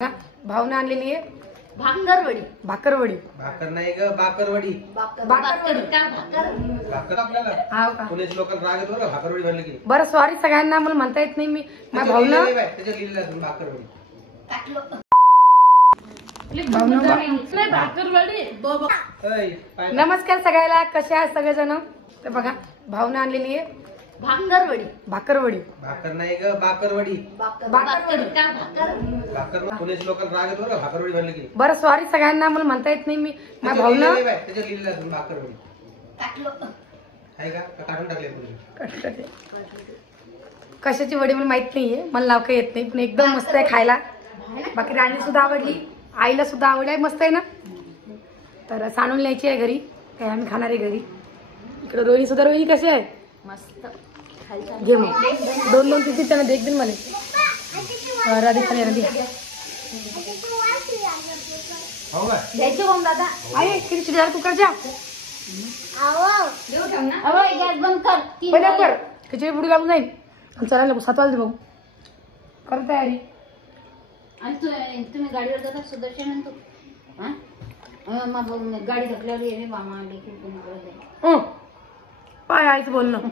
भावना आणलेली आहे भाकरवडी. भाकरवडी. भाकर नाही ग, बाकरवडी. भाकर का भाकर? भाकर आपल्याला हा का पुण्याच्या लोकांना राग येतो बरं भाकरवडी म्हणलं की. बरं सॉरी सगळ्यांना, मला म्हणता येत नाही. मी माझ्या भावना त्याच्यात लिहिलेलं असेल भाकरवडी. भाकरवडी. ऐ, पाय- नमस्कार सगळ्याला, कसे आहेत सगळेजण. तर बघा भावना आणलेली आहे भाकरवडी. भाकरवडी. भाकर नाही ग, बाकरवडी. भाकर का भाकर? भाकर पुण्याच्या लोकांना राग येतो बरं भाकरवडी म्हणलं की. बरं सॉरी सगळ्यांना, मला म्हणता येत नाही. मी माझ्या भावना त्याच्यात लिहिलेलं असेल भाकरवडी. आहे का काढून टाकले तुम्ही? कशाची वडी मला माहित नाहीये, मला नाव काही येत नाही, पण एकदम मस्त आहे खायला. बाकी राणी सुद्धा आवडली, आईला सुद्धा आवडली आहे. मस्त आहे ना. तर सांडून न्यायची आहे घरी, काय आम्ही खाणार आहे घरी. इकडे रोहिणी सुद्धा. रोहिणी कशी आहे? मस्त. घे मग दोन दोन तीन त्यांना देख दिन मला. राधिका राधी हो का? द्यायचे कोण दादा? आहे किती शिजार कुकरच्या गॅस बंद कर. पहिल्या कर खिचडी बुडी लागून जाईल. चला नको 7 वाजले भाऊ, कर तयारी. आणि तुम्ही गाडीवर जाता सुदर्शन आणि तू गाडी धकल्यावर ये रे मामा देखील पाय आईच बोलणं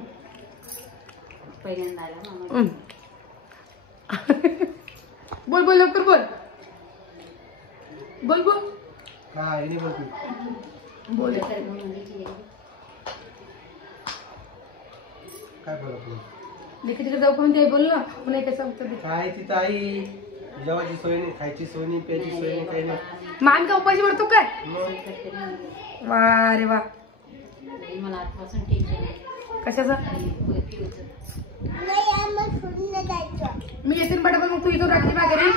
पहिल्यांदा आला मामा. बोल बोल लवकर बोल बोल बोल हा हिने बोलतो. बोल. काय बोलत नाही. तिकडे जाऊ पण ते बोल ना, मला कसं उत्तर दे. काय तिथं आई जेवायची सोय नाही, खायची सोय नाही, प्यायची सोय नाही, काही नाही. मान का उपाशी पडतो काय? मग वा रे वा. मला आजपासून टेन्शन आहे. कशाचं? मी येते पटापट, मग तू इथून राखली माघारी.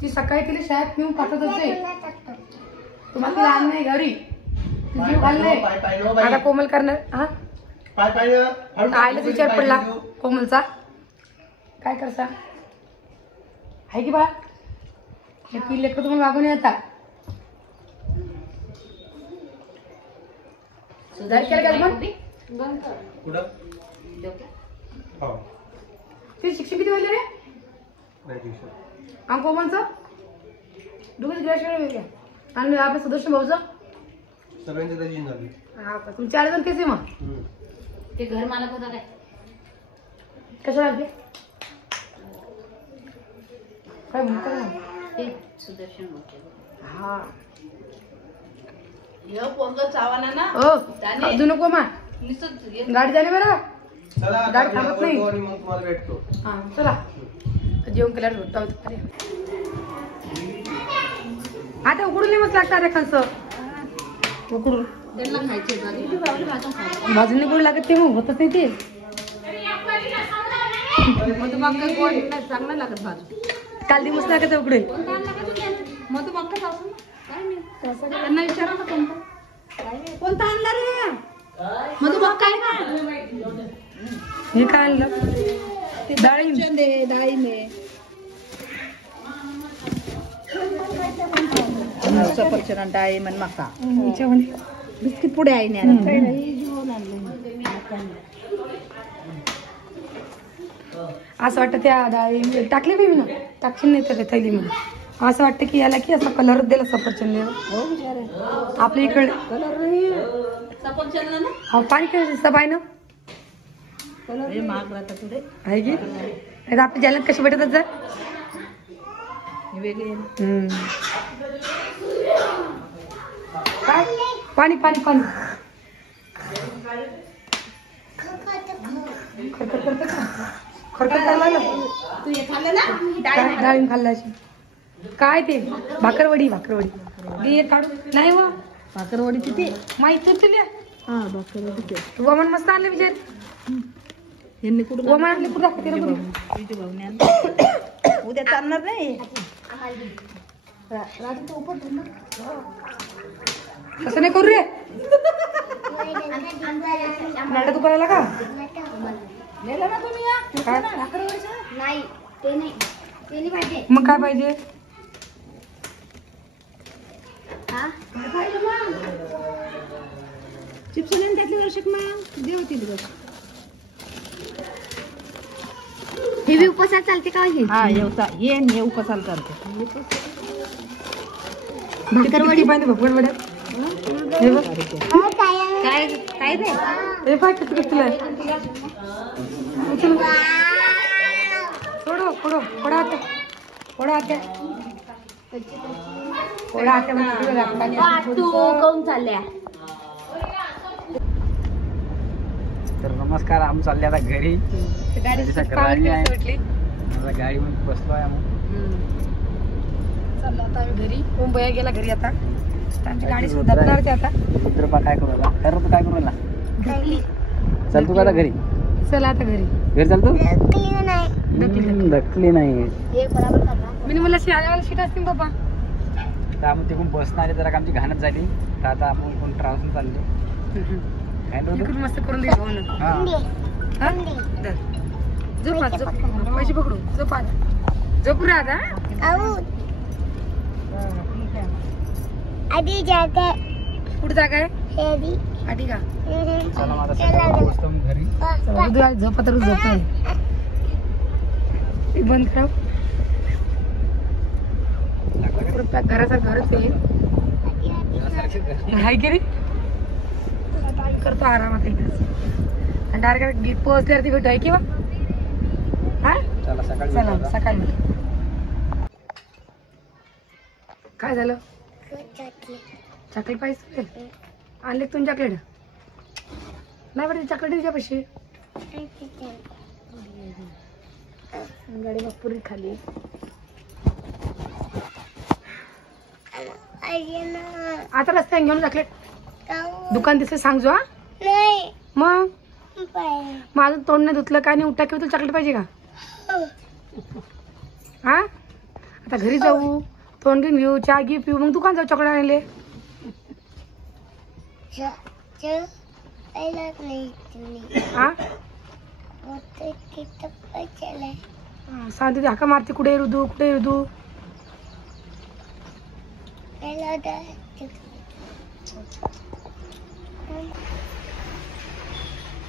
ती सकाळी तिला शाळेत नेऊन पाठवत असते. तुम्हाला तिला आण नाही घरी, जीव घालणे. पाय पाय नो बाई. आता कोमल करणार. हा पाय पाय हळू- आईलाच विचार पाय पडला देऊ. कोमलचा. काय करसा आहे की बा, हे ती लेकर तुम्हाला मागून येतात. सुधार केलं का मग? बंद कर. कुठं? हो. ते शिक्षक किती वाजले रे? नाही दिवसात. आणि कोमलचं दोघंच ग्रॅज्युएट आणि आपलं सुदर्शन भाऊचं. सगळ्यांची तशी झाली. हा का, तुमचे 4 जण तेच आहे मग. ते घर मालक होता काय? कशाला आले? काय म्हणतो ना? ते सुदर्शन होते. हा हो अजून नको मा गाडी झाली बरं. चला आता गाडी थांबत नाही. बोलतो आणि मग तुम्हाला भेटतो. हा चला जेवण केल्यावर भेटतो. अरे आता उकडून नाही मस्त लागतं. अरे खालचं उकडून त्यांना खायचे भाजून नाही गोड लागत, ते मग होतच नाही ते. चांगला लागत भाजू. काल दिवस लागत उकडून. त्यांना विचारा ना कोणता आणला रे मधुबाग. काय ना हे काय आणलं? डाळिंब. सफरचंद डाळिंब आणि मका याच्यामध्ये बिस्किट पुढे आहे असं वाटतं त्या डाळिंब टाकली मी ना, टाकशील नाही तर थैलीमध्ये. असं वाटतं की याला की असा कलर दिला सफरचंद. आपल्या इकडे सफरचंद हा पाणी काय दिसतं बाय ना महाग राहतात पुढे आहे की नाही. आपली जालन्यात कशी भेटतात जर वेगळे. काय पाणी पाणी पाणी खरखर करायला लागलं. तू हे खाल्लं ना काय डाळिंब खाल्ला अशी. काय ते भाकरवडी. भाकरवडी दे एक काढून. नाही व भाकरवडी किती माहित तुला. हा भाकरवडी वमन मस्त आणले विचार. यांनी कुठं वमन आणले कुठं दाखवते रे कुठे. उद्या चालणार नाही. असं नाही करू रे. नाटक तू करायला का? नेलं ना तुम्ही काय? नाही ते नाही ते नाही पाहिजे. मग काय पाहिजे? चिप्स घेऊन त्यातली वर्षक मग देव होतील. ही बी उपवासाला चालते का ही हा हे उपसाला चालते. भाकरवडी पाहिजे भगवान काय काय रे हे पाय कसं कसलं सोडो फोडो फोडा हात फोडा हात फोडा हात तू कोण चालल्या तर नमस्कार, आम्ही चालले आता घरी. गाडी आता गाडीमध्ये बसलोय आम्ही. चाललो आता आम्ही घरी. मुंबई गेला घरी आता. आमची गाडी सुद्धा धपणार आता. रुद्रपा काय करू राहिला? तर तू काय करू राहिला? चल तू का आता घरी? चला आता घरी. घरी चालतो? दखली नाही. मी मला शाळेला सीट असतील बाबा. तर आम्ही तिकडून बसणार आहे, जरा आमची घाणच झाली. तर आता आपण कोण ट्रॅव्हल्स चाललो. काय इकडून मस्त करून देईल भाऊ ना. हा. झोप आज, झोप. पैसे पकडू झोप आज. झोपू रे आता. कुठे जागा आहे आधी का चला माझा सकाळी पोहोचतो मी घरी. झोप तर झोप आहे. बंद करा. घराचा घरच आहे हाय की रे. करतो आरामात इथंच आणि डायरेक्ट गेट पोहोचल्यावरती भेटू आहे किंवा हा चला सकाळी चला भेटू आता. सकाळी भेटू. काय झालं? चॉकलेट पाहिजे आणले तुम्ही चॉकलेट नाही बरं चॉकलेट द्या पैसे. गाडी मग पुरी खाली. आता रस्त्याने घेऊन चॉकलेट दुकान दिसले सांगजो. हा मग माझं तोंड नाही धुतलं काय नाही उठा किंवा तुला चॉकलेट पाहिजे का? हा आता घरी जाऊ तोंड घेऊन घेऊ चहा घेऊ पिऊ मग दुकान जाऊ चॉकलेट आणले. हा सांगते हाका मारते कुठे रुदू कुठे रुदू.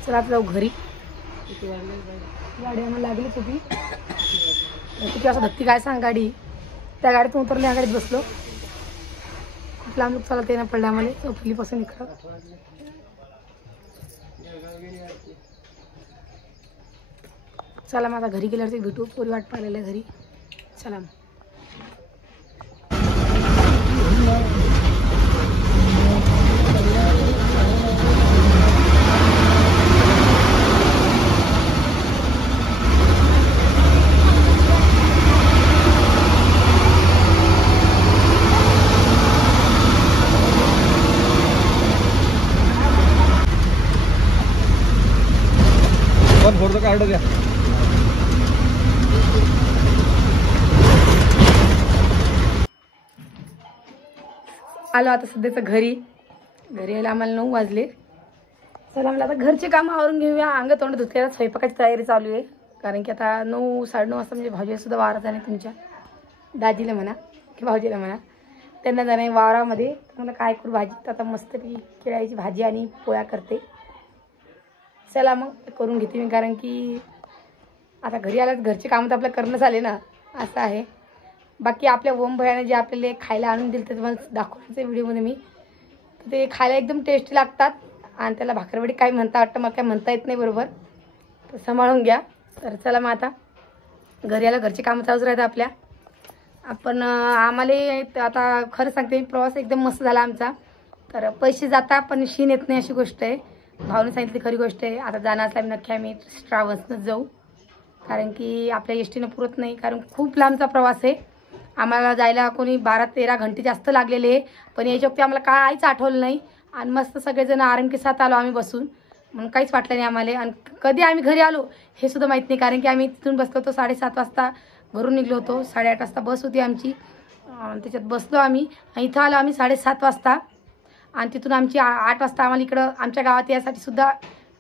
चला आता जाऊ घरी. गाडी आम्हाला लागलीच होती. किती वाजता धक्की काय सांग गाडी. त्या गाडीतून उतरले या गाडीत बसलो. खूप लांब लोक चालत येणं पडलं आम्हाला चौफुलीपासून इकडं. चला मग आता घरी गेल्यावरती भेटू. पोरी वाट पाहिलेलं घरी. चला मग. पण फोटो काढू द्या. आलो आता सध्याचं घरी. घरी यायला आम्हाला 9 वाजले. चला मला आता घरचे काम आवरून घेऊया. अंग तोंड धुतलेला स्वयंपाकाची तयारी चालू आहे. कारण की आता 9 साडे 9 वाजता म्हणजे भाऊजी सुद्धा वावरात आहे तुमच्या दाजीला म्हणा की भाऊजीला म्हणा त्यांना जाणे वावरामध्ये. मला काय करू भाजी आता मस्त केळ्याची भाजी आणि पोळ्या करते. चला मग करून घेते मी कारण की आता घरी आल्यात घरचे कामं तर आपलं करणं झाले ना असं आहे. बाकी आपल्या ओम भयाने जे आपल्याला खायला आणून दिलं ते तुम्हाला दाखवण्याचं व्हिडिओमध्ये मी. तर ते खायला एकदम टेस्टी लागतात आणि त्याला भाकरवडी काय म्हणता वाटतं मला काय म्हणता येत नाही बरोबर. तर सांभाळून घ्या. तर चला मग आता घरी आला घरचे कामं चालूच राहतात आपल्या. आपण आम्हाला आता खरं सांगते प्रवास एकदम मस्त झाला आमचा. तर पैसे जाता पण शीन येत नाही अशी गोष्ट आहे. भाऊने सांगितली खरी गोष्ट आहे. आता जाणार असल्या नक्की आम्ही ट्रॅव्हल्सनंच जाऊ कारण की आपल्या एस टीनं पुरत नाही. कारण खूप लांबचा प्रवास आहे. आम्हाला जायला कोणी 12-13 घंटे जास्त लागलेले आहे. पण याच्या वक्ती आम्हाला काहीच आठवलं नाही आणि मस्त सगळेजण आराम के साथ आलो आम्ही बसून. म्हणून काहीच वाटलं नाही आम्हाला. आणि कधी आम्ही घरी आलो हे सुद्धा माहीत नाही कारण की आम्ही तिथून बसलो होतो 7:30 वाजता घरून निघलो होतो. 8:30 वाजता बस होती आमची. त्याच्यात बसलो आम्ही. इथं आलो आम्ही 7:30 वाजता आणि तिथून आमची 8 वाजता आम्हाला इकडं आमच्या गावात यासाठी सुद्धा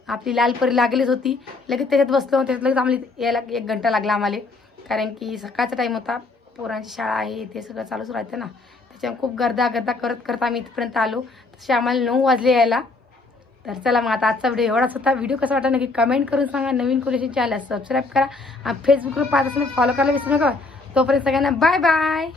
आपली लालपरी लागलीच होती. लगेच त्याच्यात बसलो. त्याच्यात लगेच आम्हाला यायला 1 घंटा लागला आम्हाला कारण की सकाळचा टाईम होता. पोरांची शाळा आहे ते सगळं चालूच राहतं ना. त्याच्यामुळे खूप गर्दा करत आम्ही इथपर्यंत आलो. तसे आम्हाला 9 वाजले यायला. तर चला मग आता आजचा व्हिडिओ एवढाच होता. व्हिडिओ कसा वाटला नक्की कमेंट करून सांगा. नवीन कोणी चॅनल सबस्क्राईब करा आणि फेसबुकवर पाहत असताना फॉलो करायला विसरू नका. तोपर्यंत सगळ्यांना बाय बाय.